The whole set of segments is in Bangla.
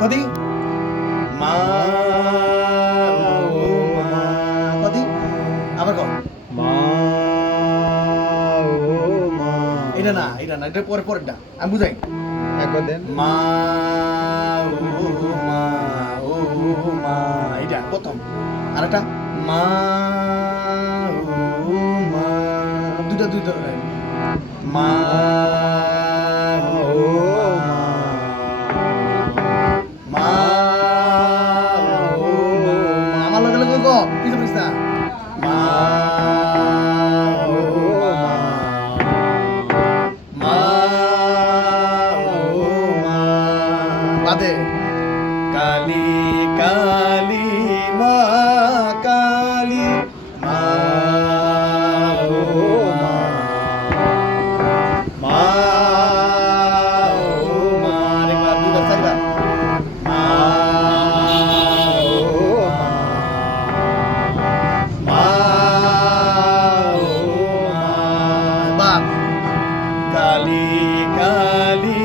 কদি? মা ও মা কদি? আবার কর মা ও মা। এটা না এটা না এটা পরে পরেরটা। আমি বুঝাই। একবার দেন মা ও মা ও মা। এটা প্রথম। আরেকটা। মা ও মা। দুটা মা কালী কালী,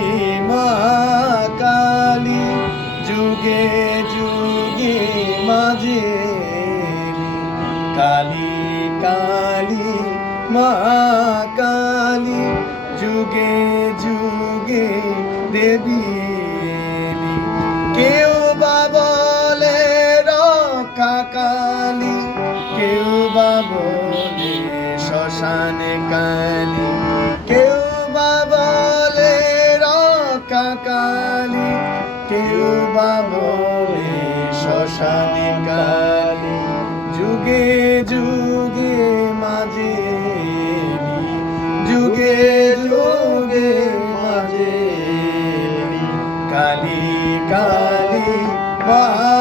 মা কালী, যুগে যুগে মাঝে কালী কালী, মা কালী, যুগে যুগে দেবী, কেউ বা বলে রক্ষা কালী, কেউ বা বলে শ্মশানে কালী। কালী, কেউ বা বলে শ্মশানে কালী। যুগে যুগে মাঝে যুগে যুগে মাঝে কালী কালী মা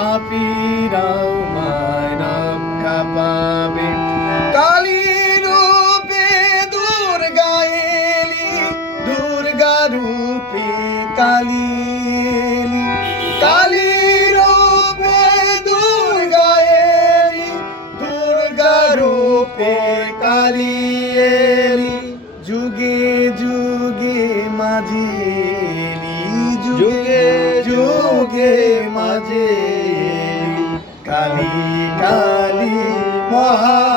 পাপীরাও মা রক্ষা পাবে কালী রূপে দুর্গা এলি, দুর্গা রূপে কালী এলি। কালী রূপে দুর্গা দুর্গা রূপে কালী যুগে যুগে মাঝে যুগে যুগে মাঝে কালী কালী মহাকালী